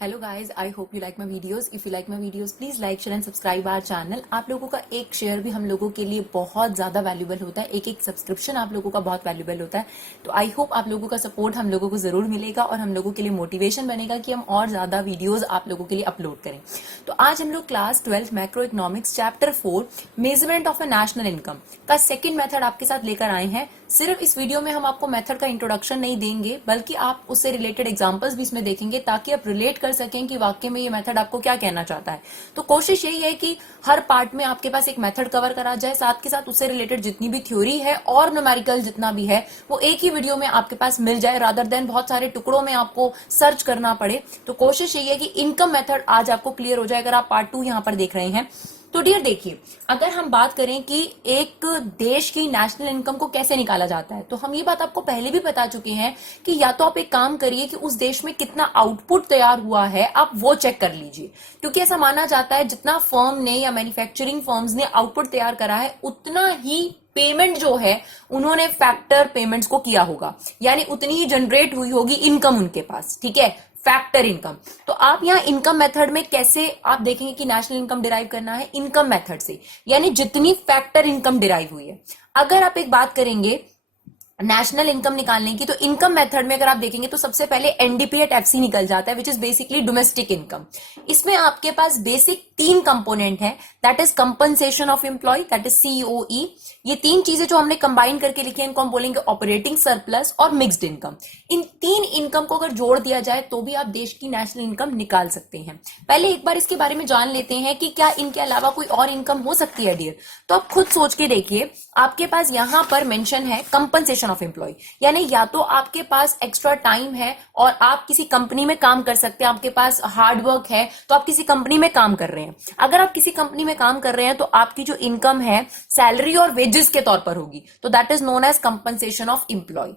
Hello guys, I hope you like my videos. If you like my videos please like share and subscribe our channel. आप लोगों का एक share भी हम लोगों के लिए बहुत ज्यादा वैल्यूबल होता है, एक एक सब्सक्रिप्शन आप लोगों का बहुत वैल्यूबल होता है। तो आई होप आप लोगों का सपोर्ट हम लोगों को जरूर मिलेगा और हम लोगों के लिए मोटिवेशन बनेगा कि हम और ज्यादा वीडियोज आप लोगों के लिए अपलोड करें। तो आज हम लोग class 12 macro economics chapter 4 measurement of A national income का सेकेंड मेथड आपके साथ लेकर आए हैं। सिर्फ इस वीडियो में हम आपको मेथड का इंट्रोडक्शन नहीं देंगे, बल्कि आप उससे रिलेटेड एग्जांपल्स भी इसमें देखेंगे ताकि आप रिलेट कर सकें कि वाकई में ये मेथड आपको क्या कहना चाहता है। तो कोशिश यही है कि हर पार्ट में आपके पास एक मेथड कवर करा जाए, साथ के साथ उससे रिलेटेड जितनी भी थ्योरी है और न्यूमेरिकल जितना भी है वो एक ही वीडियो में आपके पास मिल जाए, रादर देन बहुत सारे टुकड़ों में आपको सर्च करना पड़े। तो कोशिश यही है कि इनकम मेथड आज आपको क्लियर हो जाए अगर आप पार्ट 2 यहां पर देख रहे हैं। तो डियर देखिए, अगर हम बात करें कि एक देश की नेशनल इनकम को कैसे निकाला जाता है, तो हम ये बात आपको पहले भी बता चुके हैं कि या तो आप एक काम करिए कि उस देश में कितना आउटपुट तैयार हुआ है आप वो चेक कर लीजिए, क्योंकि ऐसा माना जाता है जितना फर्म ने या मैन्युफैक्चरिंग फर्म्स ने आउटपुट तैयार करा है उतना ही पेमेंट जो है उन्होंने फैक्टर पेमेंट्स को किया होगा, यानी उतनी ही जनरेट हुई होगी इनकम उनके पास। ठीक है, फैक्टर इनकम। तो आप यहाँ इनकम मेथड में कैसे आप देखेंगे कि नेशनल इनकम डिराइव करना है इनकम मेथड से, यानी जितनी फैक्टर इनकम डिराइव हुई है। अगर आप एक बात करेंगे नेशनल इनकम निकालने की, तो इनकम मेथड में अगर आप देखेंगे तो सबसे पहले एनडीपी एट एफसी निकल जाता है, which is basically domestic income. इसमें आपके पास बेसिक 3 कंपोनेंट है, that is compensation of employ, that is COE. ये 3 चीजें जो हमने कंबाइन करके लिखी है इनको हम बोलेंगे ऑपरेटिंग सरप्लस और मिक्स्ड इनकम। इन 3 इनकम को अगर जोड़ दिया जाए तो भी आप देश की नेशनल इनकम निकाल सकते हैं। पहले एक बार इसके बारे में जान लेते हैं कि क्या इनके अलावा कोई और इनकम हो सकती है डियर। तो आप खुद सोच के देखिए, आपके पास यहां पर मेंशन है कंपनसेशन ऑफ एम्प्लॉय, यानी या तो आपके पास एक्स्ट्रा टाइम है और आप किसी कंपनी में काम कर सकते हैं, आपके पास हार्ड वर्क है तो आप किसी कंपनी में काम कर रहे हैं। अगर आप किसी कंपनी में काम कर रहे हैं तो आपकी जो इनकम है सैलरी और वेजेस के तौर पर होगी, तो that is known as compensation of employ.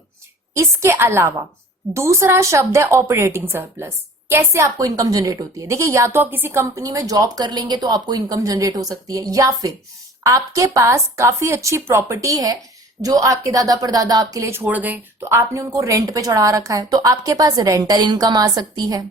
इसके अलावा दूसरा शब्द है ऑपरेटिंग सरप्लस। कैसे आपको इनकम जनरेट होती है, देखिए, या तो आप किसी कंपनी में जॉब कर लेंगे तो आपको इनकम जनरेट हो सकती है, या फिर आपके पास काफी अच्छी प्रॉपर्टी है जो आपके दादा परदादा आपके लिए छोड़ गए, तो आपने उनको रेंट पे चढ़ा रखा है, तो आपके पास रेंटल इनकम आ सकती है।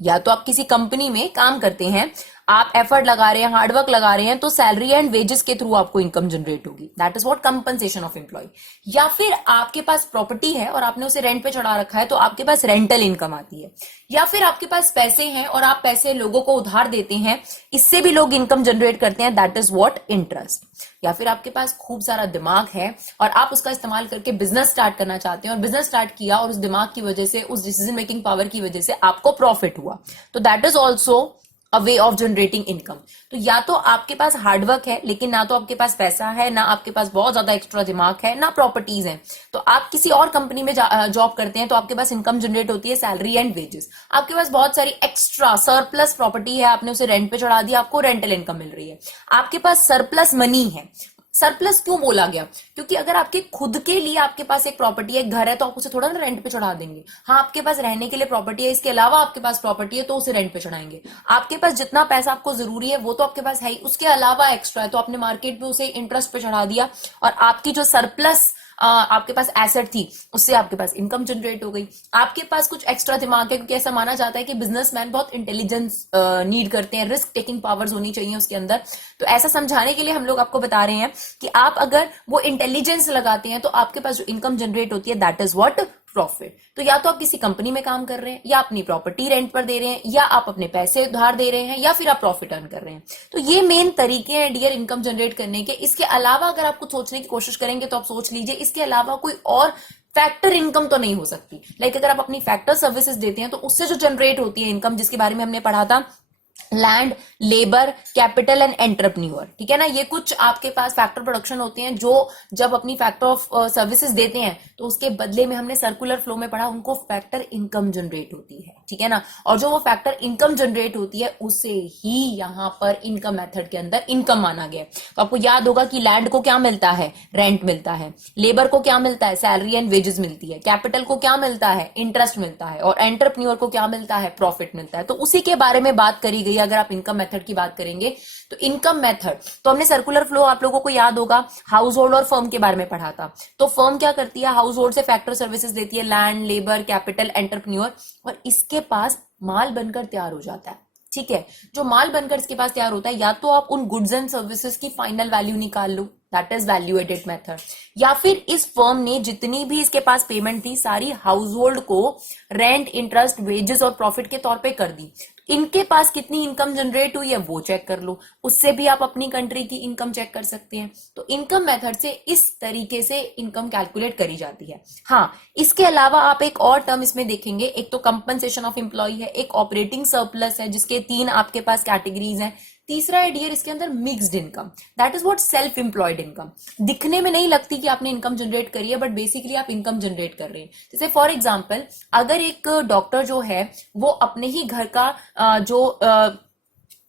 या तो आप किसी कंपनी में काम करते हैं, आप एफर्ट लगा रहे हैं, हार्डवर्क लगा रहे हैं, तो सैलरी एंड वेजेस के थ्रू आपको इनकम जनरेट होगी, that is what compensation of employ. या फिर आपके पास प्रॉपर्टी है और आपने उसे रेंट पे चढ़ा रखा है तो आपके पास रेंटल इनकम आती है। या फिर आपके पास पैसे हैं और आप पैसे लोगों को उधार देते हैं, इससे भी लोग इनकम जनरेट करते हैं, दैट इज व्हाट इंटरेस्ट। या फिर आपके पास खूब सारा दिमाग है और आप उसका इस्तेमाल करके बिजनेस स्टार्ट करना चाहते हैं और बिजनेस स्टार्ट किया और उस दिमाग की वजह से, उस डिसीजन मेकिंग पावर की वजह से आपको प्रॉफिट हुआ, तो that is also a way of generating income. तो या तो आपके पास हार्डवर्क है लेकिन ना तो आपके पास पैसा है, ना आपके पास बहुत ज्यादा एक्स्ट्रा दिमाग है, ना प्रॉपर्टीज है, तो आप किसी और कंपनी में जॉब करते हैं तो आपके पास इनकम जनरेट होती है सैलरी एंड वेजेस। आपके पास बहुत सारी एक्स्ट्रा सरप्लस प्रॉपर्टी है, आपने उसे रेंट पे चढ़ा दिया, आपको रेंटल इनकम मिल रही है। आपके पास सरप्लस मनी है। सरप्लस क्यों बोला गया, क्योंकि अगर आपके खुद के लिए आपके पास एक प्रॉपर्टी है, एक घर है, तो आप उसे थोड़ा ना रेंट पे चढ़ा देंगे। हाँ, आपके पास रहने के लिए प्रॉपर्टी है, इसके अलावा आपके पास प्रॉपर्टी है तो उसे रेंट पे चढ़ाएंगे। आपके पास जितना पैसा आपको जरूरी है वो तो आपके पास है ही, उसके अलावा एक्स्ट्रा है तो आपने मार्केट में उसे इंटरेस्ट पे चढ़ा दिया और आपकी जो सरप्लस आपके पास एसेट थी उससे आपके पास इनकम जनरेट हो गई। आपके पास कुछ एक्स्ट्रा दिमाग है, क्योंकि ऐसा माना जाता है कि बिजनेसमैन बहुत इंटेलिजेंस नीड करते हैं, रिस्क टेकिंग पावर्स होनी चाहिए उसके अंदर। तो ऐसा समझाने के लिए हम लोग आपको बता रहे हैं कि आप अगर वो इंटेलिजेंस लगाते हैं तो आपके पास जो इनकम जनरेट होती है दैट इज व्हाट प्रॉफिट। तो या तो आप किसी कंपनी में काम कर रहे हैं, या अपनी प्रॉपर्टी रेंट पर दे रहे हैं, या आप अपने पैसे उधार दे रहे हैं, या फिर आप प्रॉफिट अर्न कर रहे हैं। तो ये मेन तरीके हैं डियर इनकम जनरेट करने के। इसके अलावा अगर आप कुछ सोचने की कोशिश करेंगे तो आप सोच लीजिए इसके अलावा कोई और फैक्टर इनकम तो नहीं हो सकती। लाइक अगर आप अपनी फैक्टर सर्विसेज देते हैं तो उससे जो जनरेट होती है इनकम, जिसके बारे में हमने पढ़ा था, land, labour, capital and entrepreneur, ठीक है ना, ये कुछ आपके पास फैक्टर प्रोडक्शन होते हैं जो जब अपनी फैक्टर ऑफ सर्विसेज देते हैं तो उसके बदले में हमने सर्कुलर फ्लो में पढ़ा उनको फैक्टर इनकम जनरेट होती है, ठीक है ना। और जो वो फैक्टर इनकम जनरेट होती है उसे ही यहां पर इनकम मेथड के अंदर इनकम माना गया। तो आपको याद होगा कि लैंड को क्या मिलता है, रेंट मिलता है, लेबर को क्या मिलता है, सैलरी एंड वेजेस मिलती है, कैपिटल को क्या मिलता है, इंटरेस्ट मिलता है, और एंटरप्रेन्योर को क्या मिलता है, प्रॉफिट मिलता है। तो उसी के बारे में बात करी गई अगर आप इनकम मेथड की बात करेंगे तो इनकम मेथड, तो हमने सर्कुलर फ्लो आप लोगों को याद होगा हाउस होल्ड और फर्म के बारे में पढ़ा था। तो फर्म क्या करती है, हाउस होल्ड से फैक्टर सर्विसेज देती है, लैंड, लेबर, कैपिटल, एंटरप्रेन्योर, और इसके पास माल बनकर तैयार हो जाता है। ठीक है, जो माल बनकर इसके पास तैयार होता है, या तो आप उन गुड्स एंड सर्विसेज की फाइनल वैल्यू निकाल लो, that is value added method, या फिर इस फर्म ने जितनी भी इसके पास पेमेंट थी सारी हाउस होल्ड को रेंट, इंटरेस्ट, वेजेस और प्रॉफिट के तौर पे कर दी। इनके पास कितनी इनकम जनरेट हुई है वो चेक कर लो, उससे भी आप अपनी कंट्री की इनकम चेक कर सकते हैं। तो इनकम मेथड से इस तरीके से इनकम कैलकुलेट करी जाती है। हाँ, इसके अलावा आप एक और टर्म इसमें देखेंगे, एक तो कंपनसेशन ऑफ एम्प्लॉय है, एक ऑपरेटिंग सरप्लस है, जिसके 3 आपके पास कैटेगरीज हैं। तीसरा है डियर इसके अंदर mixed income, that is what self employed income. दिखने में नहीं लगती कि आपने इनकम जनरेट करी है, बट बेसिकली आप इनकम जनरेट कर रहे हैं। जैसे फॉर एग्जांपल, अगर एक डॉक्टर जो है वो अपने ही घर का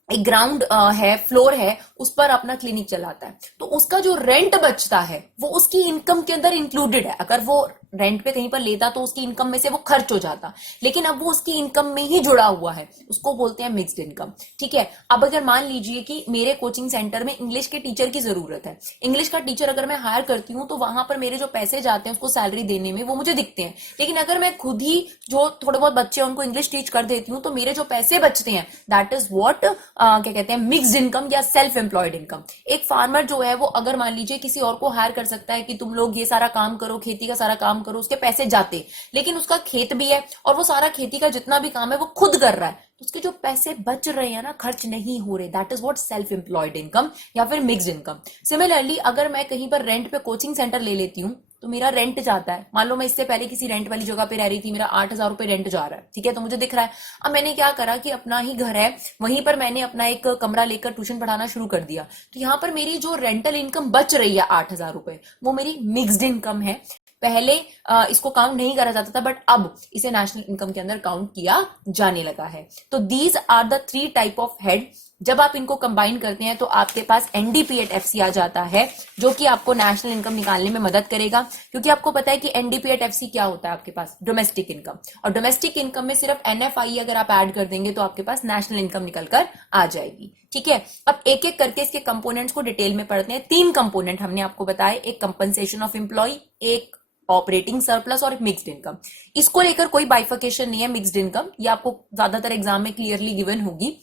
एक ग्राउंड है, फ्लोर है, उस पर अपना क्लिनिक चलाता है, तो उसका जो रेंट बचता है वो उसकी इनकम के अंदर इंक्लूडेड है। अगर वो रेंट पे कहीं पर लेता तो उसकी इनकम में से वो खर्च हो जाता, लेकिन अब वो उसकी इनकम में ही जुड़ा हुआ है, उसको बोलते हैं मिक्स्ड इनकम। ठीक है, अब अगर मान लीजिए कि मेरे कोचिंग सेंटर में इंग्लिश के टीचर की जरूरत है, इंग्लिश का टीचर अगर मैं हायर करती हूँ तो वहां पर मेरे जो पैसे जाते हैं उसको सैलरी देने में वो मुझे दिखते हैं, लेकिन अगर मैं खुद ही जो थोड़े बहुत बच्चे उनको इंग्लिश टीच कर देती हूँ तो मेरे जो पैसे बचते हैं दैट इज व्हाट क्या कहते हैं, मिक्स्ड इनकम या सेल्फ एम्प्लॉयड इनकम। एक फार्मर जो है वो अगर मान लीजिए किसी और को हायर कर सकता है कि तुम लोग ये सारा काम करो, खेती का सारा काम करो, उसके पैसे जाते, लेकिन उसका खेत भी है और वो सारा खेती का जितना भी काम है वो खुद कर रहा है, तो उसके जो पैसे बच रहे हैं ना, खर्च नहीं हो रहे, that is what self employed income या फिर मिक्स्ड इनकम। सिमिलरली अगर मैं कहीं पर रेंट पे कोचिंग सेंटर ले लेती हूँ तो मेरा रेंट जाता है, मान लो मैं इससे पहले किसी रेंट वाली जगह पे रह रही थी, मेरा 8,000 रुपए रेंट जा रहा है। ठीक है, तो मुझे दिख रहा है। अब मैंने क्या करा कि अपना ही घर है, वहीं पर मैंने अपना एक कमरा लेकर ट्यूशन पढ़ाना शुरू कर दिया, तो यहाँ पर मेरी जो रेंटल इनकम बच रही है 8,000 रुपए, वो मेरी मिक्स्ड इनकम है। पहले इसको काउंट नहीं करा जाता था, बट अब इसे नेशनल इनकम के अंदर काउंट किया जाने लगा है। तो these are the 3 type of head. जब आप इनको कंबाइन करते हैं तो आपके पास एनडीपीएट एफसी आ जाता है, जो कि आपको नेशनल इनकम निकालने में मदद करेगा, क्योंकि आपको पता है कि एनडीपीएट एफसी क्या होता है आपके पास, डोमेस्टिक इनकम, और डोमेस्टिक इनकम में सिर्फ एनएफआई अगर आप ऐड कर देंगे तो आपके पास नेशनल इनकम निकल कर आ जाएगी। ठीक है, अब एक एक करके इसके कंपोनेंट्स को डिटेल में पढ़ते हैं। 3 कंपोनेंट हमने आपको बताए, एक कंपनसेशन ऑफ एम्प्लॉय, एक ऑपरेटिंग सरप्लस और मिक्स्ड इनकम। इसको लेकर कोई बाइफिकेशन नहीं है, मिक्स्ड इनकम, ये आपको ज्यादातर एग्जाम में क्लियरली गिवन होगी।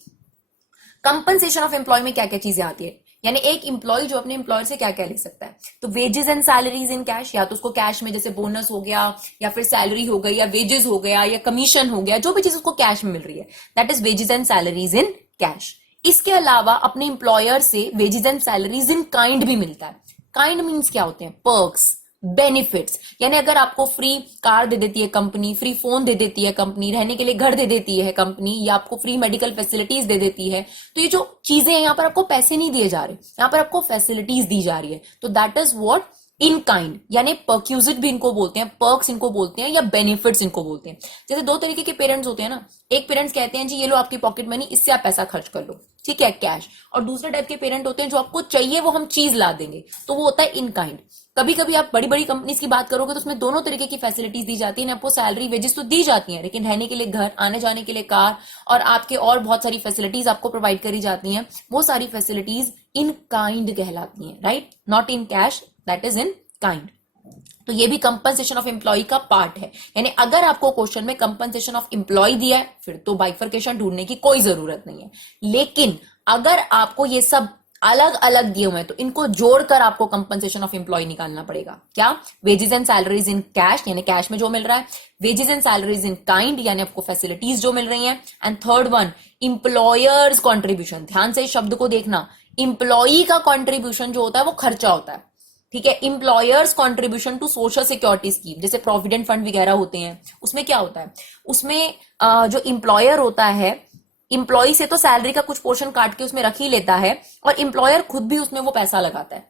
कंपनसेशन ऑफ एम्प्लॉय में क्या क्या चीजें आती है, यानी एक एम्प्लॉय जो अपने एम्प्लॉयर से क्या क्या ले सकता है, तो wages and salaries in cash, या तो उसको कैश में जैसे बोनस हो गया या फिर सैलरी हो गई या वेजेस हो गया या कमीशन हो गया, जो भी चीज उसको कैश में मिल रही है, that is wages and salaries in cash. इसके अलावा अपने एम्प्लॉयर से wages and salaries in kind भी मिलता है। काइंड मीन्स क्या होते हैं, पर्क्स, बेनिफिट्स, यानी अगर आपको फ्री कार दे देती है कंपनी, फ्री फोन दे देती है कंपनी, रहने के लिए घर दे देती है कंपनी, या आपको फ्री मेडिकल फैसिलिटीज दे देती है, तो ये जो चीजें हैं यहाँ पर आपको पैसे नहीं दिए जा रहे, यहाँ पर आपको फैसिलिटीज दी जा रही है, तो that is what in kind, यानी पर्क्यूजिट भी इनको बोलते हैं, पर्क्स इनको बोलते हैं, या बेनिफिट्स इनको बोलते हैं। जैसे 2 तरीके के पेरेंट्स होते हैं ना, एक पेरेंट्स कहते हैं जी ये लो आपकी पॉकेट मनी, इससे आप पैसा खर्च कर लो, ठीक है, कैश, और दूसरे टाइप के पेरेंट होते हैं जो आपको चाहिए वो हम चीज ला देंगे, तो वो होता है इन काइंड। कभी कभी आप बड़ी बड़ी कंपनीज की बात करोगे तो उसमें दोनों तरीके की फैसिलिटीज दी जाती है, आपको सैलरी वेजेस तो दी जाती है, लेकिन रहने के लिए घर, आने जाने के लिए कार, और आपके और बहुत सारी फैसिलिटीज आपको प्रोवाइड करी जाती हैं, वो सारी फैसिलिटीज इन काइंड कहलाती हैं, right, not in cash, that is in kind. तो ये भी कंपनसेशन ऑफ एम्प्लॉय का पार्ट है, यानी अगर आपको क्वेश्चन में कंपनसेशन ऑफ एम्प्लॉय दिया है फिर तो बाइफर्केशन ढूंढने की कोई जरूरत नहीं है, लेकिन अगर आपको ये सब अलग अलग दिए हुए हैं तो इनको जोड़कर आपको कंपनसेशन ऑफ एम्प्लॉय निकालना पड़ेगा। क्या, wages and salaries in cash, यानी कैश में जो मिल रहा है, wages and salaries in kind, यानी आपको फैसिलिटीज जो मिल रही हैं, and third one employers contribution. ध्यान से इस शब्द को देखना, इंप्लॉई का कॉन्ट्रीब्यूशन जो होता है वो खर्चा होता है, ठीक है, employers contribution to social security scheme, जैसे प्रोविडेंट फंड वगैरह होते हैं, उसमें क्या होता है, उसमें जो इंप्लॉयर होता है, इंप्लॉय से तो सैलरी का कुछ पोर्शन काट के उसमें रख ही लेता है, और इंप्लॉयर खुद भी उसमें वो पैसा लगाता है,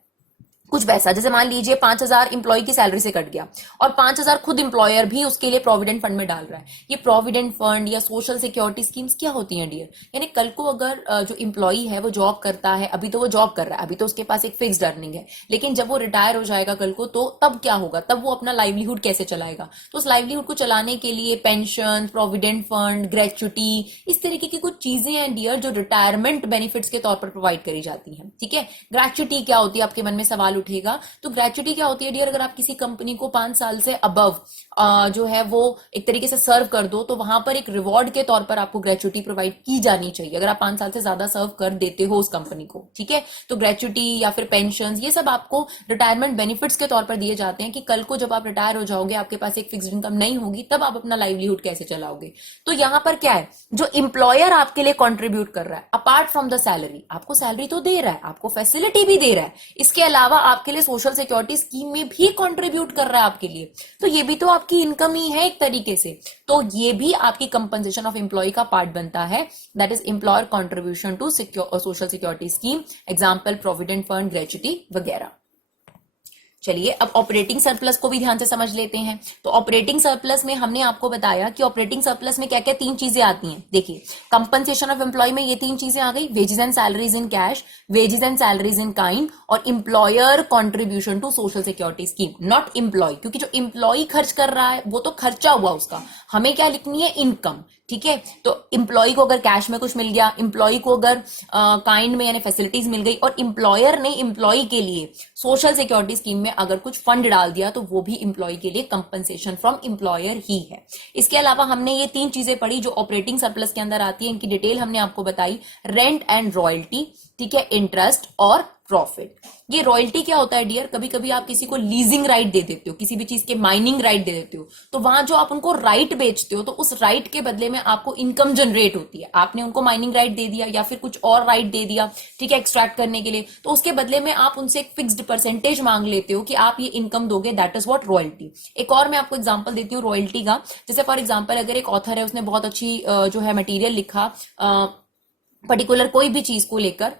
कुछ पैसा, जैसे मान लीजिए 5,000 इंप्लॉय की सैलरी से कट गया और 5,000 खुद इंप्लॉयर भी उसके लिए प्रोविडेंट फंड में डाल रहा है। ये प्रोविडेंट फंड या सोशल सिक्योरिटी स्कीम्स क्या होती हैं डियर, यानी कल को अगर जो इंप्लॉय है वो जॉब करता है, अभी तो वो जॉब कर रहा है, अभी तो उसके पास एक फिक्स्ड अर्निंग है, लेकिन जब वो रिटायर हो जाएगा कल को, तो तब क्या होगा, तब वो अपना लाइवलीहुड कैसे चलाएगा, तो उस लाइवलीहुड को चलाने के लिए पेंशन, प्रोविडेंट फंड, ग्रेचुटी, इस तरीके की कुछ चीजें हैं डियर जो रिटायरमेंट बेनिफिट्स के तौर पर प्रोवाइड करी जाती हैं। ठीक है, ग्रेचुटी क्या होती है, आपके मन में सवाल सवाल उठेगा। तो ग्रेचुटी क्या होती है डियर, अगर आप किसी कंपनी को 5 साल से अबव जो है वो एक तरीके से सर्व कर दो, तो वहां पर एक रिवॉर्ड के तौर पर आपको ग्रेचुटी प्रोवाइड की जानी चाहिए, अगर आप 5 साल से ज्यादा सर्व कर देते हो उस कंपनी को, ठीक है। तो ग्रेचुटी या फिर पेंशन, ये सब आपको रिटायरमेंट बेनिफिट्स के तौर पर दिए जाते हैं कि कल को जब आप रिटायर हो जाओगे, आपके पास एक फिक्स्ड इनकम नहीं होगी, तब आप अपना लाइवलीहुड कैसे चलाओगे। तो यहां पर क्या है, जो इंप्लॉयर आपके लिए कंट्रीब्यूट कर रहा है अपार्ट फ्रॉम द सैलरी, आपको सैलरी तो दे रहा है, आपको फैसिलिटी भी दे रहा है, इसके अलावा आपके लिए सोशल सिक्योरिटी स्कीम में भी कंट्रीब्यूट कर रहा है आपके लिए, तो ये भी तो आपकी इनकम ही है एक तरीके से। तो ये भी आपकी कंपनसेशन ऑफ एम्प्लॉय का पार्ट बनता है, that is employer contribution to social security scheme, example provident fund, gratuity वगैरह। चलिए अब ऑपरेटिंग सरप्लस को भी ध्यान से समझ लेते हैं। तो ऑपरेटिंग सरप्लस में हमने आपको बताया कि ऑपरेटिंग सरप्लस में क्या क्या 3 चीजें आती हैं। देखिए, कंपनसेशन ऑफ एम्प्लॉय में ये 3 चीजें आ गई, wages and salaries in cash, wages and salaries in kind, और employer contribution to social security scheme, not employ, क्योंकि जो एम्प्लॉय खर्च कर रहा है वो तो खर्चा हुआ उसका, हमें क्या लिखनी है, इनकम, ठीक है। तो एम्प्लॉय को अगर कैश में कुछ मिल गया, एम्प्लॉय को अगर काइंड में यानी फैसिलिटीज मिल गई, और एम्प्लॉयर ने एम्प्लॉय के लिए सोशल सिक्योरिटी स्कीम में अगर कुछ फंड डाल दिया, तो वो भी एम्प्लॉय के लिए कंपनसेशन फ्रॉम एम्प्लॉयर ही है। इसके अलावा हमने ये 3 चीजें पढ़ी जो ऑपरेटिंग सरप्लस के अंदर आती है, इनकी डिटेल हमने आपको बताई, रेंट एंड रॉयल्टी, ठीक है, इंटरेस्ट और प्रॉफिट। ये रॉयल्टी क्या होता है डियर, कभी कभी आप किसी को लीजिंग राइट दे देते हो, किसी भी चीज के माइनिंग राइट दे देते हो, तो वहां जो आप उनको राइट बेचते हो, तो उस राइट के बदले में आपको इनकम जनरेट होती है। आपने उनको माइनिंग राइट दे दिया या फिर कुछ और राइट दे दिया, ठीक है, एक्सट्रैक्ट करने के लिए, तो उसके बदले में आप उनसे एक फिक्स्ड परसेंटेज मांग लेते हो कि आप ये इनकम दोगे, दैट इज व्हाट रॉयल्टी। एक और मैं आपको एग्जाम्पल देती हूँ रॉयल्टी का, जैसे फॉर एग्जाम्पल अगर एक ऑथर है, उसने बहुत अच्छी जो है मटीरियल लिखा पर्टिकुलर कोई भी चीज को लेकर,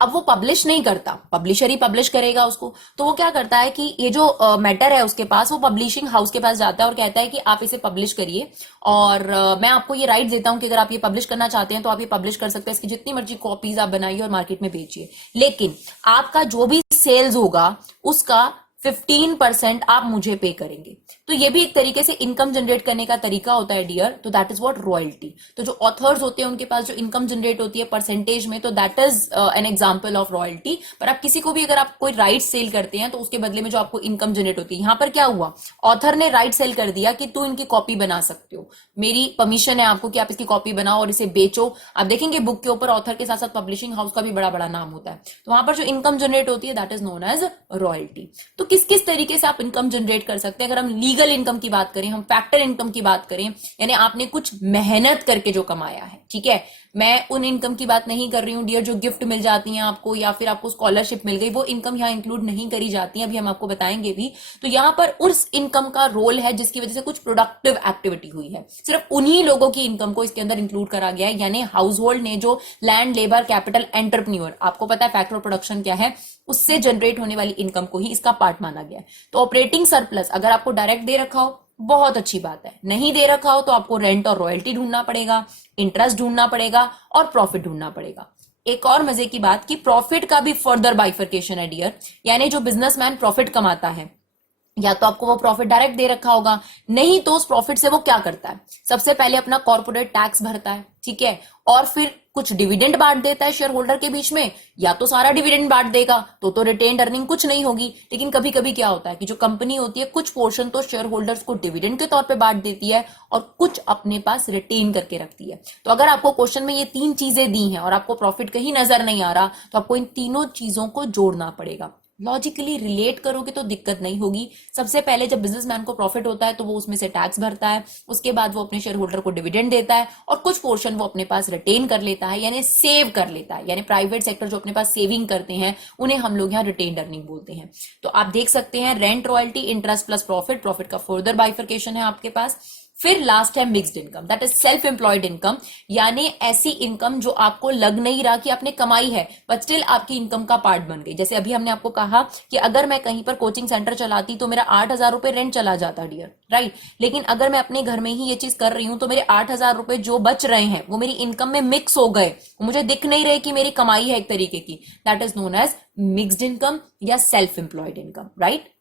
अब वो पब्लिश नहीं करता, पब्लिशर ही पब्लिश करेगा उसको, तो वो क्या करता है कि ये जो मैटर है उसके पास, वो पब्लिशिंग हाउस के पास जाता है और कहता है कि आप इसे पब्लिश करिए, और मैं आपको ये राइट देता हूं कि अगर आप ये पब्लिश करना चाहते हैं तो आप ये पब्लिश कर सकते हैं, इसकी जितनी मर्जी कॉपीज आप बनाइए और मार्केट में बेचिए, लेकिन आपका जो भी सेल्स होगा उसका 15% आप मुझे पे करेंगे। तो ये भी एक तरीके से इनकम जनरेट करने का तरीका होता है डियर, तो दैट इज व्हाट रॉयल्टी। तो जो ऑथर्स होते हैं उनके पास जो इनकम जनरेट होती है परसेंटेज में, तो that is an example of royalty. पर आप किसी को भी अगर आप कोई राइट सेल करते हैं तो उसके बदले में जो आपको इनकम जनरेट होती है, यहां पर क्या हुआ, ऑथर ने राइट सेल कर दिया कि तू इनकी कॉपी बना सकते हो, मेरी परमिशन है आपको कि आप इसकी कॉपी बनाओ और इसे बेचो। आप देखेंगे बुक के ऊपर ऑथर के साथ साथ पब्लिशिंग हाउस का भी बड़ा बड़ा नाम होता है, तो वहां पर जो इनकम जनरेट होती है that is known as royalty. तो किस किस तरीके से आप इनकम जनरेट कर सकते हैं, अगर हम लीगल इनकम की बात करें, हम फैक्टर इनकम की बात करें, यानी आपने कुछ मेहनत करके जो कमाया है, ठीक है। मैं उन इनकम की बात नहीं कर रही हूं डियर जो गिफ्ट मिल जाती हैं आपको या फिर आपको स्कॉलरशिप मिल गई, वो इनकम यहाँ इंक्लूड नहीं करी जाती है, अभी हम आपको बताएंगे भी। तो यहां पर उस इनकम का रोल है जिसकी वजह से कुछ प्रोडक्टिव एक्टिविटी हुई है, सिर्फ उन्हीं लोगों की इनकम को इसके अंदर इंक्लूड करा गया है, यानी हाउस होल्ड ने जो लैंड, लेबर, कैपिटल, एंटरप्रेन्योर, आपको पता है फैक्टर ऑफ प्रोडक्शन क्या है, उससे जनरेट होने वाली इनकम को ही इसका पार्ट माना गया है। तो ऑपरेटिंग सरप्लस अगर आपको डायरेक्ट दे रखा हो बहुत अच्छी बात है, नहीं दे रखा हो तो आपको रेंट और रॉयल्टी ढूंढना पड़ेगा, इंटरेस्ट ढूंढना पड़ेगा और प्रॉफिट ढूंढना पड़ेगा। एक और मजे की बात कि प्रॉफिट का भी फर्दर बाइफर्केशन है डियर, यानी जो बिजनेसमैन प्रॉफिट कमाता है या तो आपको वो प्रॉफिट डायरेक्ट दे रखा होगा, नहीं तो उस प्रॉफिट से वो क्या करता है, सबसे पहले अपना कॉर्पोरेट टैक्स भरता है, ठीक है, और फिर कुछ डिविडेंड बांट देता है शेयर होल्डर के बीच में, या तो सारा डिविडेंड बांट देगा तो रिटेन्ड अर्निंग कुछ नहीं होगी। लेकिन कभी कभी क्या होता है कि जो कंपनी होती है कुछ पोर्शन तो शेयर होल्डर्स को डिविडेंड के तौर पे बांट देती है और कुछ अपने पास रिटेन करके रखती है। तो अगर आपको क्वेश्चन में ये 3 चीजें दी हैं और आपको प्रॉफिट कहीं नजर नहीं आ रहा, तो आपको इन तीनों चीजों को जोड़ना पड़ेगा। लॉजिकली रिलेट करोगे तो दिक्कत नहीं होगी। सबसे पहले जब बिजनेसमैन को प्रॉफिट होता है तो वो उसमें से टैक्स भरता है, उसके बाद वो अपने शेयर होल्डर को डिविडेंड देता है और कुछ पोर्शन वो अपने पास रिटेन कर लेता है, यानी सेव कर लेता है। यानी प्राइवेट सेक्टर जो अपने पास सेविंग करते हैं उन्हें हम लोग यहाँ रिटेन्ड अर्निंग बोलते हैं। तो आप देख सकते हैं rent, royalty, interest plus profit, profit का फर्दर बाइफर्केशन है आपके पास। फिर लास्ट है mixed income, that is self employed income, यानी ऐसी इनकम जो आपको लग नहीं रहा कि आपने कमाई है बट स्टिल आपकी इनकम का पार्ट बन गई। जैसे अभी हमने आपको कहा कि अगर मैं कहीं पर कोचिंग सेंटर चलाती तो मेरा 8,000 रुपए रेंट चला जाता डियर, राइट। लेकिन अगर मैं अपने घर में ही ये चीज कर रही हूं तो मेरे 8,000 रुपए जो बच रहे हैं वो मेरी इनकम में मिक्स हो गए, मुझे दिख नहीं रहे कि मेरी कमाई है एक तरीके की, that is known as mixed income या सेल्फ एम्प्लॉयड इनकम, राइट।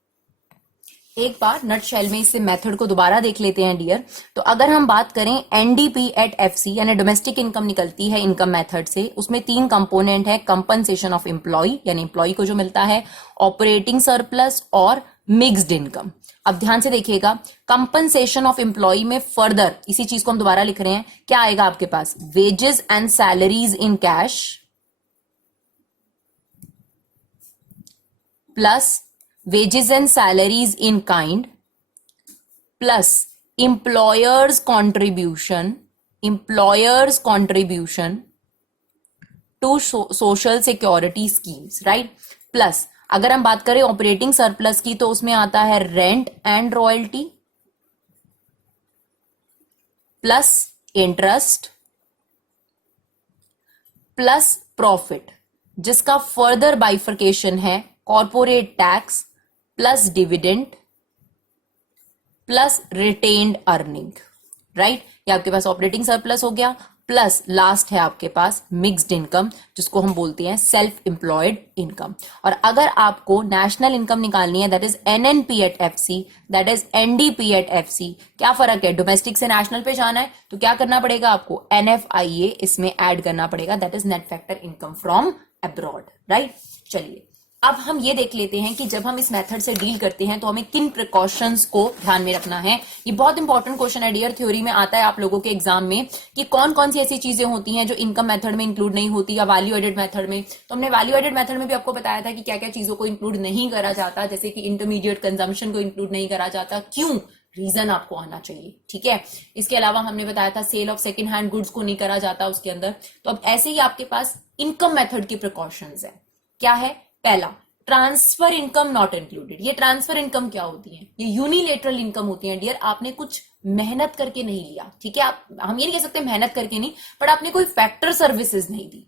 एक बार नट शेल में इसे मेथड को दोबारा देख लेते हैं डियर। तो अगर हम बात करें एनडीपी एट एफसी यानी डोमेस्टिक इनकम निकलती है इनकम मेथड से, उसमें 3 कंपोनेंट है, कंपनसेशन ऑफ एम्प्लॉय यानी एम्प्लॉय को जो मिलता है, ऑपरेटिंग सरप्लस और मिक्स्ड इनकम। अब ध्यान से देखिएगा, कंपनसेशन ऑफ एम्प्लॉय में फर्दर इसी चीज को हम दोबारा लिख रहे हैं, क्या आएगा आपके पास, wages and salaries in cash plus wages and salaries in kind plus employers contribution to social security schemes, right? Plus अगर हम बात करें ऑपरेटिंग सरप्लस की तो उसमें आता है rent and royalty plus interest plus profit, जिसका फर्दर बाइफर्केशन है corporate tax plus dividend plus retained earning, right? ये आपके पास ऑपरेटिंग सरप्लस हो गया, प्लस लास्ट है आपके पास मिक्स्ड इनकम, जिसको हम बोलते हैं सेल्फ एम्प्लॉयड इनकम। और अगर आपको नेशनल इनकम निकालनी है, that is NNP at FC, that is NDP at FC, क्या फर्क है, डोमेस्टिक से नेशनल पे जाना है तो क्या करना पड़ेगा आपको, एनएफआईए इसमें ऐड करना पड़ेगा, that is net factor income from abroad, right? चलिए अब हम ये देख लेते हैं कि जब हम इस मेथड से डील करते हैं तो हमें किन प्रिकॉशंस को ध्यान में रखना है। ये बहुत इंपॉर्टेंट क्वेश्चन है डियर, थ्योरी में आता है आप लोगों के एग्जाम में कि कौन कौन सी ऐसी चीजें होती हैं जो इनकम मेथड में इंक्लूड नहीं होती या वैल्यू एडेड मेथड में। तो हमने वैल्यू एडेड मेथड में भी आपको बताया था कि क्या क्या चीजों को इंक्लूड नहीं करा जाता, जैसे कि इंटरमीडिएट कंजम्पशन को इंक्लूड नहीं करा जाता, क्यों, रीजन आपको आना चाहिए, ठीक है? इसके अलावा हमने बताया था sale of second hand goods को नहीं करा जाता उसके अंदर। तो अब ऐसे ही आपके पास इनकम मेथड की प्रिकॉशंस है, क्या है, पहला ट्रांसफर इनकम नॉट इंक्लूडेड। ये ट्रांसफर इनकम क्या होती है, ये यूनिलेटरल इनकम होती है डियर, आपने कुछ मेहनत करके नहीं लिया, ठीक है? आप, हम ये नहीं कह सकते मेहनत करके नहीं, बट आपने कोई फैक्टर सर्विसेज नहीं दी,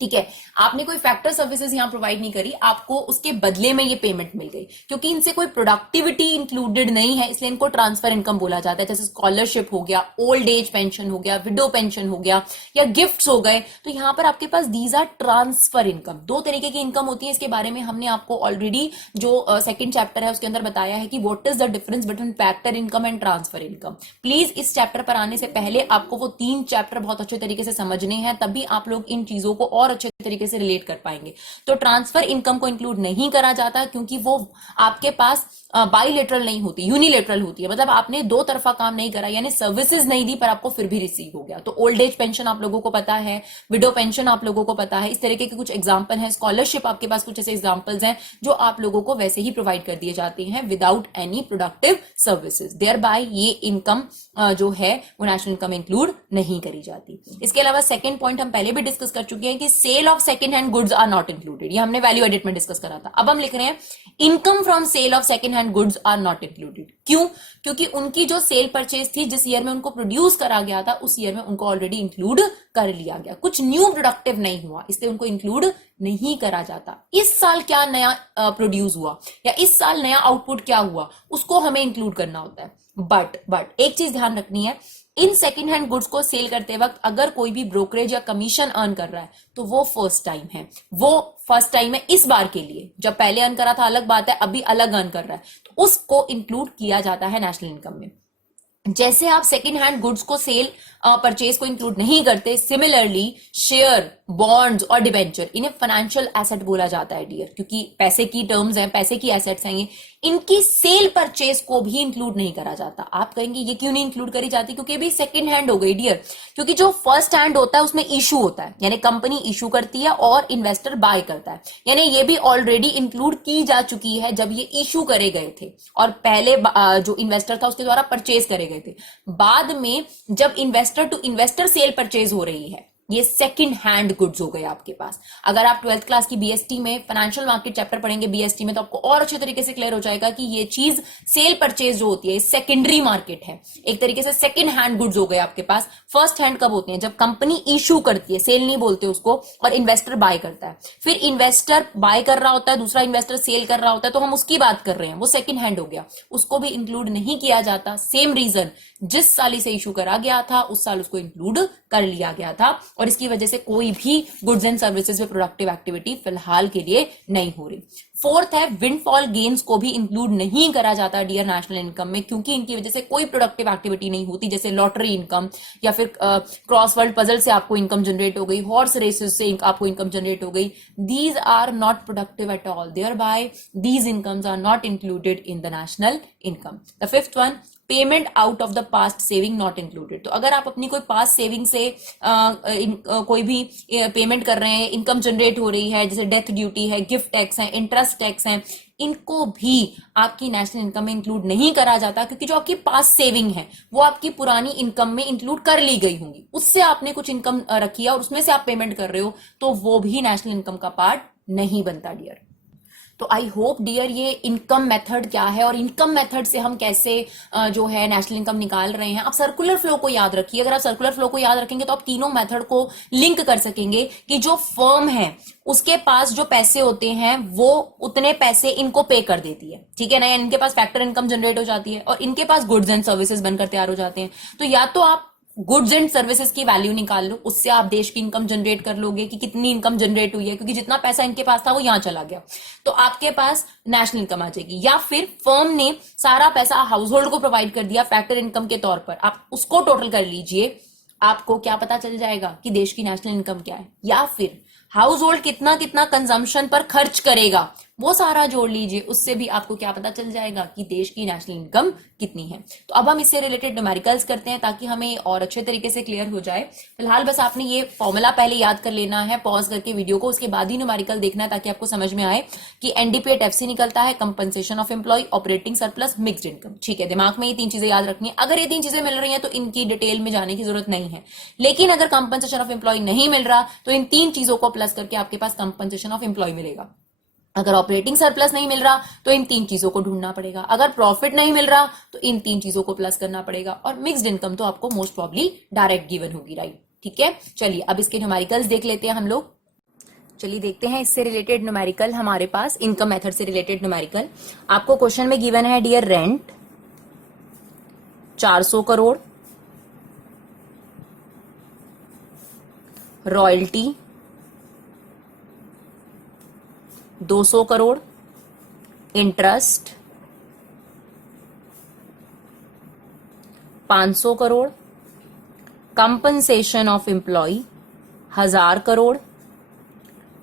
ठीक है? आपने कोई फैक्टर सर्विसेज यहां प्रोवाइड नहीं करी, आपको उसके बदले में ये पेमेंट मिल गई, क्योंकि इनसे कोई प्रोडक्टिविटी इंक्लूडेड नहीं है, इसलिए इनको ट्रांसफर इनकम बोला जाता है। जैसे स्कॉलरशिप हो गया, ओल्ड एज पेंशन हो गया, विडो पेंशन हो गया, या गिफ्ट्स हो गए, तो यहां पर आपके पास दीज आर ट्रांसफर इनकम। 2 तरीके की इनकम होती है, इसके बारे में हमने आपको ऑलरेडी जो सेकंड चैप्टर है उसके अंदर बताया है कि what is the difference between factor income and transfer income. Please इस चैप्टर पर आने से पहले आपको वो 3 चैप्टर बहुत अच्छे तरीके से समझने हैं, तभी आप लोग इन चीजों को और अच्छे तरीके से रिलेट कर पाएंगे। तो ट्रांसफर इनकम को इंक्लूड नहीं करा जाता क्योंकि वो आपके पास बाइलेटरल नहीं होती, यूनिलेटरल होती है, मतलब आपने 2 तरफा काम नहीं करा, यानी सर्विसेज नहीं दी पर आपको फिर भी रिसीव हो गया। तो ओल्ड एज पेंशन आप लोगों को पता है, विडो पेंशन आप लोगों को पता है, इस तरीके के कुछ एग्जांपल हैं। स्कॉलरशिप आपके पास कुछ ऐसे एग्जांपल्स हैं जो आप लोगों को वैसे ही प्रोवाइड कर दिए जाते हैं without any productive services, thereby ये इनकम जो है वो नेशनल इनकम इंक्लूड नहीं करी जाती। इसके अलावा सेकंड पॉइंट हम पहले भी डिस्कस कर चुके हैं कि sale of second hand goods are not included, ये हमने वैल्यू एडिट में डिस्कस करा था। अब हम लिख रहे हैं income from sale of second hand goods are not included. क्यों? क्योंकि उनकी जो सेल परचेज थी, जिस ईयर में उनको प्रोड्यूस करा गया था, उस ईयर में उनको ऑलरेडी इंक्लूड कर लिया गया, कुछ न्यू प्रोडक्टिव नहीं हुआ, इसलिए उनको इंक्लूड नहीं करा जाता। इस साल क्या नया प्रोड्यूस हुआ या इस साल नया आउटपुट क्या हुआ, उसको हमें इंक्लूड करना होता है। बट एक चीज ध्यान रखनी है, इन सेकंड हैंड गुड्स को सेल करते वक्त अगर कोई भी ब्रोकरेज या कमीशन अर्न कर रहा है तो वो फर्स्ट टाइम है, वो फर्स्ट टाइम है इस बार के लिए। जब पहले अर्न करा था अलग बात है, अभी अलग अर्न कर रहा है तो उसको इंक्लूड किया जाता है नेशनल इनकम में। जैसे आप सेकंड हैंड गुड्स को सेल परचेज को इंक्लूड नहीं करते, सिमिलरली शेयर, बॉन्ड्स और डिबेंचर, इन्हें फाइनेंशियल एसेट बोला जाता है डियर, क्योंकि पैसे की टर्म्स हैं, पैसे की एसेट्स हैं ये, इनकी सेल परचेज को भी इंक्लूड नहीं करा जाता। आप कहेंगे ये क्यों नहीं इंक्लूड करी जाती, क्योंकि भी सेकंड हैंड हो गई डियर, क्योंकि जो फर्स्ट हैंड होता है उसमें इशू होता है, यानी कंपनी इशू करती है और इन्वेस्टर बाय करता है, यानी ये भी ऑलरेडी इंक्लूड की जा चुकी है जब ये इशू करे गए थे और पहले जो इन्वेस्टर था उसके द्वारा परचेज करे गए थे। बाद में जब investor to investor sale purchase हो रही है, ये सेकंड हैंड गुड्स हो गए आपके पास। अगर आप 12th क्लास की बीएसटी में फाइनेंशियल मार्केट चैप्टर पढ़ेंगे बीएसटी में, तो आपको और अच्छे तरीके से क्लियर हो जाएगा कि ये चीज सेल परचेज जो होती है सेकेंडरी मार्केट है, एक तरीके से सेकंड हैंड गुड्स हो गए आपके पास। फर्स्ट हैंड कब होते हैं, जब कंपनी इशू करती है, सेल नहीं बोलते उसको, और इन्वेस्टर बाय करता है, फिर इन्वेस्टर बाय कर रहा होता है, दूसरा इन्वेस्टर सेल कर रहा होता है, तो हम उसकी बात कर रहे हैं, वो सेकंड हैंड हो गया, उसको भी इंक्लूड नहीं किया जाता। सेम रीजन, जिस साल इसे इशू करा गया था उस साल उसको इंक्लूड कर लिया गया था और इसकी वजह से कोई भी गुड्स एंड सर्विसेज में प्रोडक्टिव एक्टिविटी फिलहाल के लिए नहीं हो रही। फोर्थ है विंडफॉल गेन्स को भी इंक्लूड नहीं करा जाता डियर नेशनल इनकम में, क्योंकि इनकी वजह से कोई प्रोडक्टिव एक्टिविटी नहीं होती, जैसे लॉटरी इनकम या फिर क्रॉसवर्ड पजल से आपको इनकम जनरेट हो गई, हॉर्स रेसेस से आपको इनकम जनरेट हो गई। These are not productive at all, thereby these incomes are not included in the national income. The fifth one, payment out of the past saving not included. तो अगर आप अपनी कोई past saving से कोई भी पेमेंट कर रहे हैं, इनकम जनरेट हो रही है, जैसे डेथ ड्यूटी है, गिफ्ट टैक्स है, इंटरेस्ट टैक्स है, इनको भी आपकी नेशनल इनकम में इंक्लूड नहीं करा जाता, क्योंकि जो आपकी पास्ट सेविंग है वो आपकी पुरानी इनकम में इंक्लूड कर ली गई होंगी, उससे आपने कुछ इनकम रखी है और उसमें से आप पेमेंट कर रहे हो, तो वो भी नेशनल इनकम का पार्ट नहीं बनता डियर। तो आई होप डियर ये इनकम मेथड क्या है और इनकम मेथड से हम कैसे जो है नेशनल इनकम निकाल रहे हैं। आप सर्कुलर फ्लो को याद रखिए, अगर आप सर्कुलर फ्लो को याद रखेंगे तो आप तीनों मेथड को लिंक कर सकेंगे कि जो फर्म है उसके पास जो पैसे होते हैं वो उतने पैसे इनको पे कर देती है, ठीक है ना, इनके पास फैक्टर इनकम जनरेट हो जाती है और इनके पास गुड्स एंड सर्विसेज बनकर तैयार हो जाते हैं। तो या तो आप गुड्स एंड सर्विसेज की वैल्यू निकाल लो, उससे आप देश की इनकम जनरेट कर लोगे कि कितनी इनकम जनरेट हुई है, क्योंकि जितना पैसा इनके पास था वो यहां चला गया, तो आपके पास नेशनल इनकम आ जाएगी। या फिर फर्म ने सारा पैसा हाउस होल्ड को प्रोवाइड कर दिया फैक्टर इनकम के तौर पर, आप उसको टोटल कर लीजिए, आपको क्या पता चल जाएगा कि देश की नेशनल इनकम क्या है। या फिर हाउस होल्ड कितना कितना कंजम्पशन पर खर्च करेगा वो सारा जोड़ लीजिए, उससे भी आपको क्या पता चल जाएगा कि देश की नेशनल इनकम कितनी है। तो अब हम इससे रिलेटेड न्यूमेरिकल्स करते हैं ताकि हमें और अच्छे तरीके से क्लियर हो जाए। फिलहाल बस आपने ये फॉर्मूला पहले याद कर लेना है पॉज करके वीडियो को, उसके बाद ही न्यूमेरिकल देखना है ताकि आपको समझ में आए कि एनडीपी एट एफसी निकलता है, compensation of employee, operating surplus, mixed income. ठीक है, दिमाग में ये तीन चीजें याद रखनी है। अगर ये तीन चीजें मिल रही हैं तो इनकी डिटेल में जाने की जरूरत नहीं है, लेकिन अगर कंपनसेशन ऑफ एम्प्लॉय नहीं मिल रहा तो इन तीन चीजों को प्लस करके आपके पास कंपनसेशन ऑफ एम्प्लॉय मिलेगा। अगर ऑपरेटिंग सरप्लस नहीं मिल रहा तो इन तीन चीजों को ढूंढना पड़ेगा, अगर प्रॉफिट नहीं मिल रहा तो इन तीन चीजों को प्लस करना पड़ेगा, और मिक्स्ड इनकम तो आपको मोस्ट प्रॉब्ली डायरेक्ट गिवन होगी, राइट। ठीक है, चलिए अब इसके न्यूमेरिकल्स देख लेते हैं हम लोग। चलिए देखते हैं इससे रिलेटेड न्यूमेरिकल हमारे पास, इनकम मेथड से रिलेटेड न्यूमेरिकल। आपको क्वेश्चन में गिवन है dear rent 400 crore, royalty 200 crore, interest 500 crore, compensation of employee 1000 crore,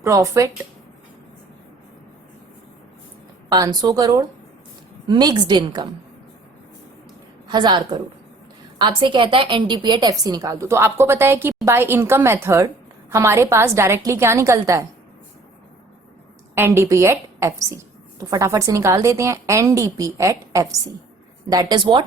profit 500 crore, mixed income 1000 crore. आपसे कहता है एनडीपी एट एफसी निकाल दो। तो आपको पता है कि बाय इनकम मेथड हमारे पास डायरेक्टली क्या निकलता है, एनडीपी एट एफसी। तो फटाफट से निकाल देते हैं NDP at FC, that is what,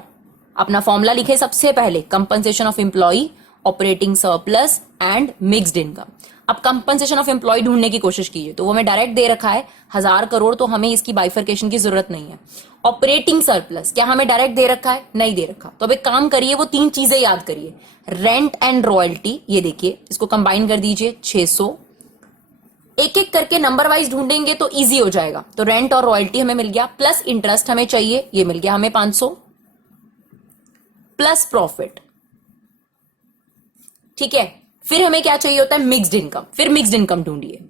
अपना फॉर्मूला लिखे सबसे पहले, compensation of employee, operating surplus and mixed income. अब कंपनसेशन ऑफ एम्प्लॉय ढूंढने की कोशिश कीजिए, तो वो हमें डायरेक्ट दे रखा है 1000 करोड़, तो हमें इसकी बाइफर्केशन की जरूरत नहीं है। ऑपरेटिंग सरप्लस क्या हमें डायरेक्ट दे रखा है, नहीं दे रखा। तो अब एक काम करिए, वो तीन चीजें याद करिए, रेंट एंड रॉयल्टी, ये देखिए इसको कंबाइन कर दीजिए 600, एक एक करके नंबर वाइज ढूंढेंगे तो इजी हो जाएगा। तो रेंट और रॉयल्टी हमें मिल गया, प्लस इंटरेस्ट हमें चाहिए, ये मिल गया हमें 500, प्लस प्रॉफिट। ठीक है, फिर हमें क्या चाहिए होता है, मिक्स्ड इनकम। फिर मिक्स्ड इनकम ढूंढिए।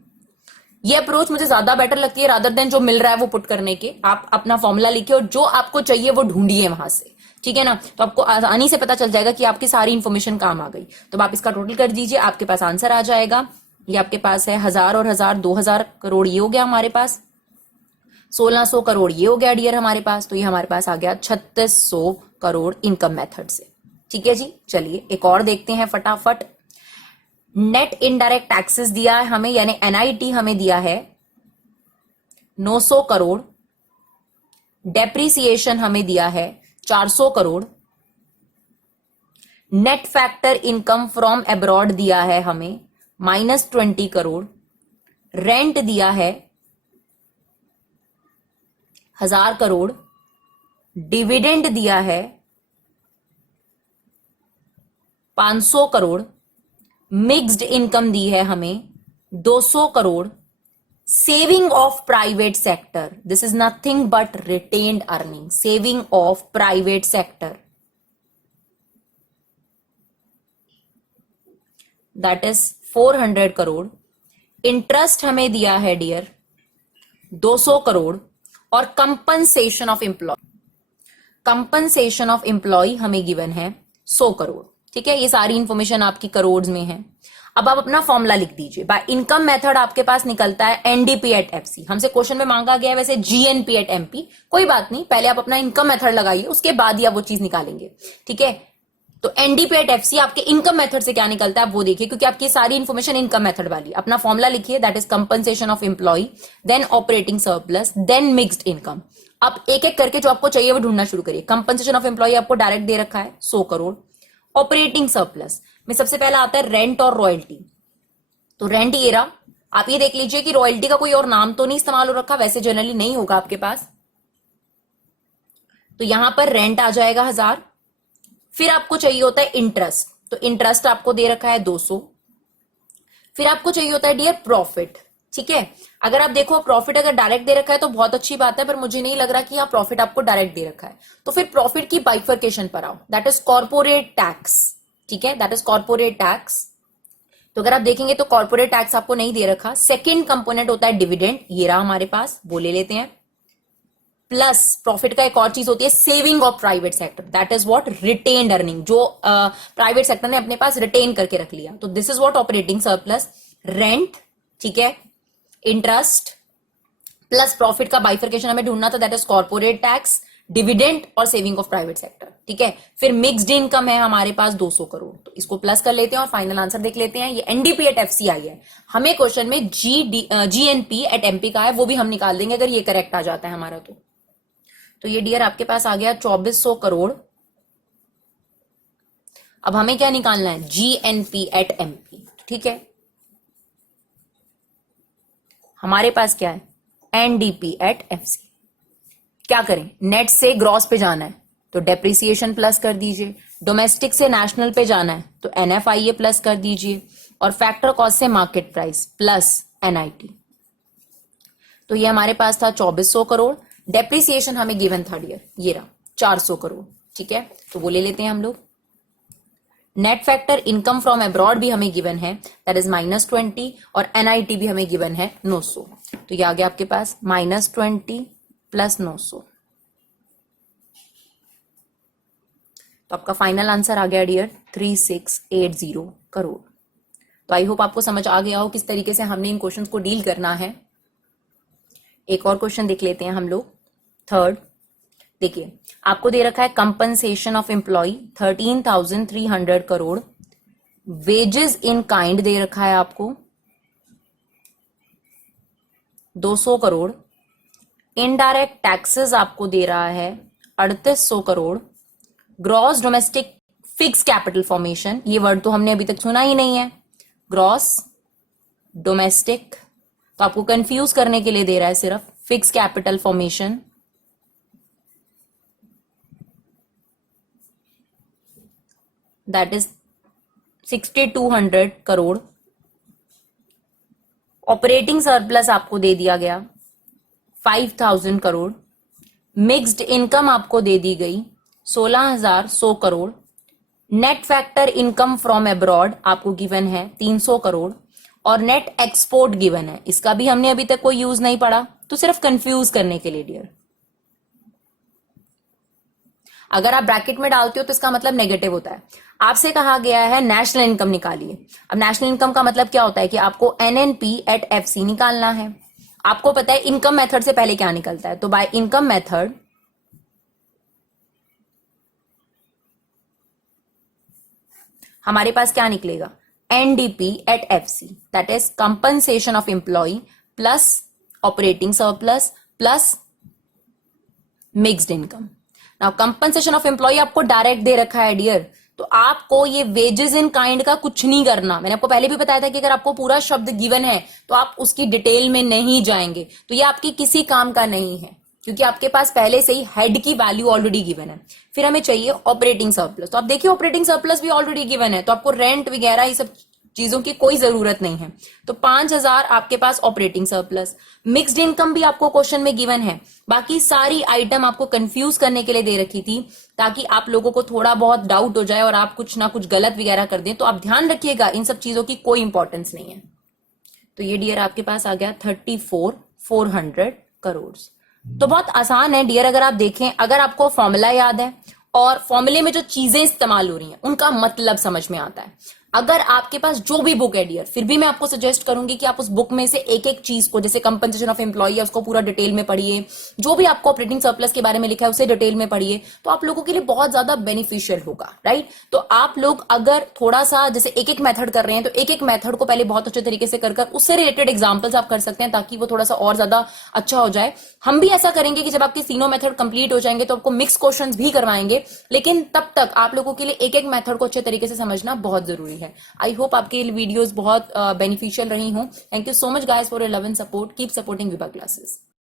ये अप्रोच मुझे ज्यादा बेटर लगती है रादर देन जो मिल रहा है वो पुट करने के। आप अपना फॉर्मूला लिखिए और जो आपको चाहिए वो ढूंढिए वहां से, ठीक है ना। तो आपको आसानी से पता चल जाएगा कि आपकी सारी इंफॉर्मेशन काम आ गई। तो आप इसका टोटल कर दीजिए, आपके पास आंसर आ जाएगा। ये आपके पास है 1000 और 1000 2000 करोड़, ये हो गया हमारे पास। 1600 करोड़ ये हो गया डियर हमारे पास। तो ये हमारे पास आ गया 3600 करोड़ इनकम मेथड से। ठीक है जी, चलिए एक और देखते हैं फटाफट। नेट इनडायरेक्ट टैक्सेस दिया है हमें, यानी एनआईटी हमें दिया है 900 करोड़, डेप्रिसिएशन हमें दिया है 400 crore, net factor income from abroad दिया है हमें -20 करोड़, रेंट दिया है 1000 करोड़, डिविडेंड दिया है 500 करोड़, मिक्स्ड इनकम दी है हमें 200 crore, saving of private sector, this is nothing but retained earning, saving of private sector that is 400 crore, interest हमें दिया है डियर 200 करोड़, और कंपनसेशन ऑफ एम्प्लॉय हमें गिवन है 100 करोड़। ठीक है, ये सारी इंफॉर्मेशन आपकी करोड़ में है। अब आप अपना फॉर्मूला लिख दीजिए। बाय इनकम मेथड आपके पास निकलता है एनडीपी एट एफसी। हमसे क्वेश्चन में मांगा गया है वैसे जीएनपी एट एमपी, कोई बात नहीं, पहले आप अपना इनकम मेथड लगाइए, उसके बाद ही आप वो चीज निकालेंगे। ठीक है, तो एनडीपी एट एफसी आपके इनकम मेथड से क्या निकलता है आप वो देखिए, क्योंकि आपकी सारी इंफॉर्मेशन इनकम मेथड वाली। अपना फॉर्मूला लिखिए, that is compensation of employee, then operating surplus, then mixed income. आप एक एक करके जो आपको चाहिए वो ढूंढना शुरू करिए। कंपनसेशन ऑफ एम्प्लॉय आपको डायरेक्ट दे रखा है 100 करोड़। ऑपरेटिंग सरप्लस में सबसे पहला आता है रेंट और रॉयल्टी। तो रेंट ये रहा, आप ये देख लीजिए कि रॉयल्टी का कोई और नाम तो नहीं इस्तेमाल हो रखा, वैसे जनरली नहीं होगा आपके पास, तो यहां पर रेंट आ जाएगा 1000। फिर आपको चाहिए होता है इंटरेस्ट, तो इंटरेस्ट आपको दे रखा है 200। फिर आपको चाहिए होता है डियर प्रॉफिट। ठीक है, अगर आप देखो प्रॉफिट अगर डायरेक्ट दे रखा है तो बहुत अच्छी बात है, पर मुझे नहीं लग रहा कि यहाँ प्रॉफिट आपको डायरेक्ट दे रखा है। तो फिर प्रॉफिट की बाइफर्केशन पर आओ, दैट इज कॉर्पोरेट टैक्स। ठीक है, दैट इज कॉर्पोरेट टैक्स। तो अगर आप देखेंगे तो कॉर्पोरेट टैक्स आपको नहीं दे रखा। सेकेंड कंपोनेंट होता है डिविडेंड, ये रहा हमारे पास, वो ले लेते हैं। प्लस प्रॉफिट का एक और चीज होती है saving of private sector, that is what retained earning, जो प्राइवेट सेक्टर ने अपने पास रिटेन करके रख लिया। तो this is what operating surplus, rent, ठीक है, इंटरेस्ट प्लस प्रॉफिट का बाइफर्केशन हमें ढूंढना था, that is corporate tax, dividend और सेविंग ऑफ प्राइवेट सेक्टर। ठीक है, फिर मिक्स्ड इनकम है हमारे पास 200 करोड़, तो इसको प्लस कर लेते हैं और फाइनल आंसर देख लेते हैं। ये एनडीपी एट एफसी आई है, हमें क्वेश्चन में जीएनपी एट एमपी का है, वो भी हम निकाल देंगे अगर ये करेक्ट आ जाता है हमारा। तो ये डियर आपके पास आ गया 2400 करोड़। अब हमें क्या निकालना है, जीएनपी एट एमपी। ठीक है, हमारे पास क्या है, एनडीपी एट एफसी। क्या करें, नेट से ग्रॉस पे जाना है तो डेप्रिसिएशन प्लस कर दीजिए, डोमेस्टिक से नेशनल पे जाना है तो एनएफआईए प्लस कर दीजिए, और फैक्टर कॉस्ट से मार्केट प्राइस प्लस एनआईटी। तो ये हमारे पास था 2400 करोड़। डेप्रिसिएशन हमें गिवन था डियर, ये रहा 400 करोड़। ठीक है, तो वो ले लेते हैं हम लोग। Net factor income from abroad भी हमें गिवन है, दैट इज -20, और एनआईटी भी हमें गिवन है 900। तो ये आ गया आपके पास -20 प्लस 900। तो आपका फाइनल आंसर आ गया डियर 3680 करोड़। तो आई होप आपको समझ आ गया हो किस तरीके से हमने इन क्वेश्चंस को डील करना है। एक और क्वेश्चन देख लेते हैं हम लोग, थर्ड। देखिए आपको दे रखा है compensation of employee 13,300 crore, wages in kind दे रखा है आपको 200 करोड़, इनडायरेक्ट टैक्सेस आपको दे रहा है 3800 crore, gross domestic fix capital formation, ये वर्ड तो हमने अभी तक सुना ही नहीं है, ग्रॉस डोमेस्टिक, तो आपको कंफ्यूज करने के लिए दे रहा है सिर्फ fix capital formation, that is 6200 crore. Operating surplus आपको दे दिया गया 5000 करोड़, मिक्स्ड इनकम आपको दे दी गई 16100 crore, net factor income from abroad आपको गिवन है 300 करोड़, और नेट एक्सपोर्ट गिवन है, इसका भी हमने अभी तक कोई यूज नहीं पढ़ा, तो सिर्फ कंफ्यूज करने के लिए डियर। अगर आप ब्रैकेट में डालते हो तो इसका मतलब नेगेटिव होता है। आपसे कहा गया है नेशनल इनकम निकालिए। अब नेशनल इनकम का मतलब क्या होता है कि आपको एनएनपी एट एफसी निकालना है। आपको पता है इनकम मेथड से पहले क्या निकलता है, तो बाय इनकम मेथड हमारे पास क्या निकलेगा, NDP at FC, that is compensation of employee plus operating surplus plus mixed income. Now compensation of employee आपको डायरेक्ट दे रखा है डियर, तो आपको ये वेजेस इन काइंड का कुछ नहीं करना। मैंने आपको पहले भी बताया था कि अगर आपको पूरा शब्द गिवन है तो आप उसकी डिटेल में नहीं जाएंगे, तो ये आपकी किसी काम का नहीं है, क्योंकि आपके पास पहले से ही हेड की वैल्यू ऑलरेडी गिवन है। फिर हमें चाहिए ऑपरेटिंग सरप्लस, तो आप देखिए ऑपरेटिंग सरप्लस भी ऑलरेडी गिवन है, तो आपको रेंट वगैरह ये सब चीजों की कोई जरूरत नहीं है। तो 5,000 आपके पास ऑपरेटिंग सरप्लस। मिक्स्ड इनकम भी आपको क्वेश्चन में गिवन है। बाकी सारी आइटम आपको कंफ्यूज करने के लिए दे रखी थी ताकि आप लोगों को थोड़ा बहुत डाउट हो जाए और आप कुछ ना कुछ गलत वगैरह कर दें। तो आप ध्यान रखिएगा, इन सब चीजों की कोई इंपॉर्टेंस नहीं है। तो ये डियर आपके पास आ गया 34,400 करोड़। तो बहुत आसान है डियर, अगर आप देखें, अगर आपको फॉर्मूला याद है और फॉर्मूले में जो चीजें इस्तेमाल हो रही हैं उनका मतलब समझ में आता है। अगर आपके पास जो भी बुक है डियर, फिर भी मैं आपको सजेस्ट करूंगी कि आप उस बुक में से एक एक चीज को, जैसे कंपनसेशन ऑफ एम्प्लॉय है उसको पूरा डिटेल में पढ़िए, जो भी आपको ऑपरेटिंग सरप्लस के बारे में लिखा है उसे डिटेल में पढ़िए, तो आप लोगों के लिए बहुत ज्यादा बेनिफिशियल होगा, राइट। तो आप लोग अगर थोड़ा सा जैसे एक एक मेथड कर रहे हैं तो एक एक मेथड को पहले बहुत अच्छे तरीके से कर उससे रिलेटेड एग्जाम्पल्स आप कर सकते हैं ताकि वो थोड़ा सा और ज्यादा अच्छा हो जाए। हम भी ऐसा करेंगे कि जब आपके तीनों मेथड कंप्लीट हो जाएंगे तो आपको मिक्स क्वेश्चंस भी करवाएंगे, लेकिन तब तक आप लोगों के लिए एक एक मेथड को अच्छे तरीके से समझना बहुत जरूरी है। आई होप आपके वीडियोस बहुत बेनिफिशियल रही हूं। Thank you so much guys for your love and support. Keep supporting Vibha classes.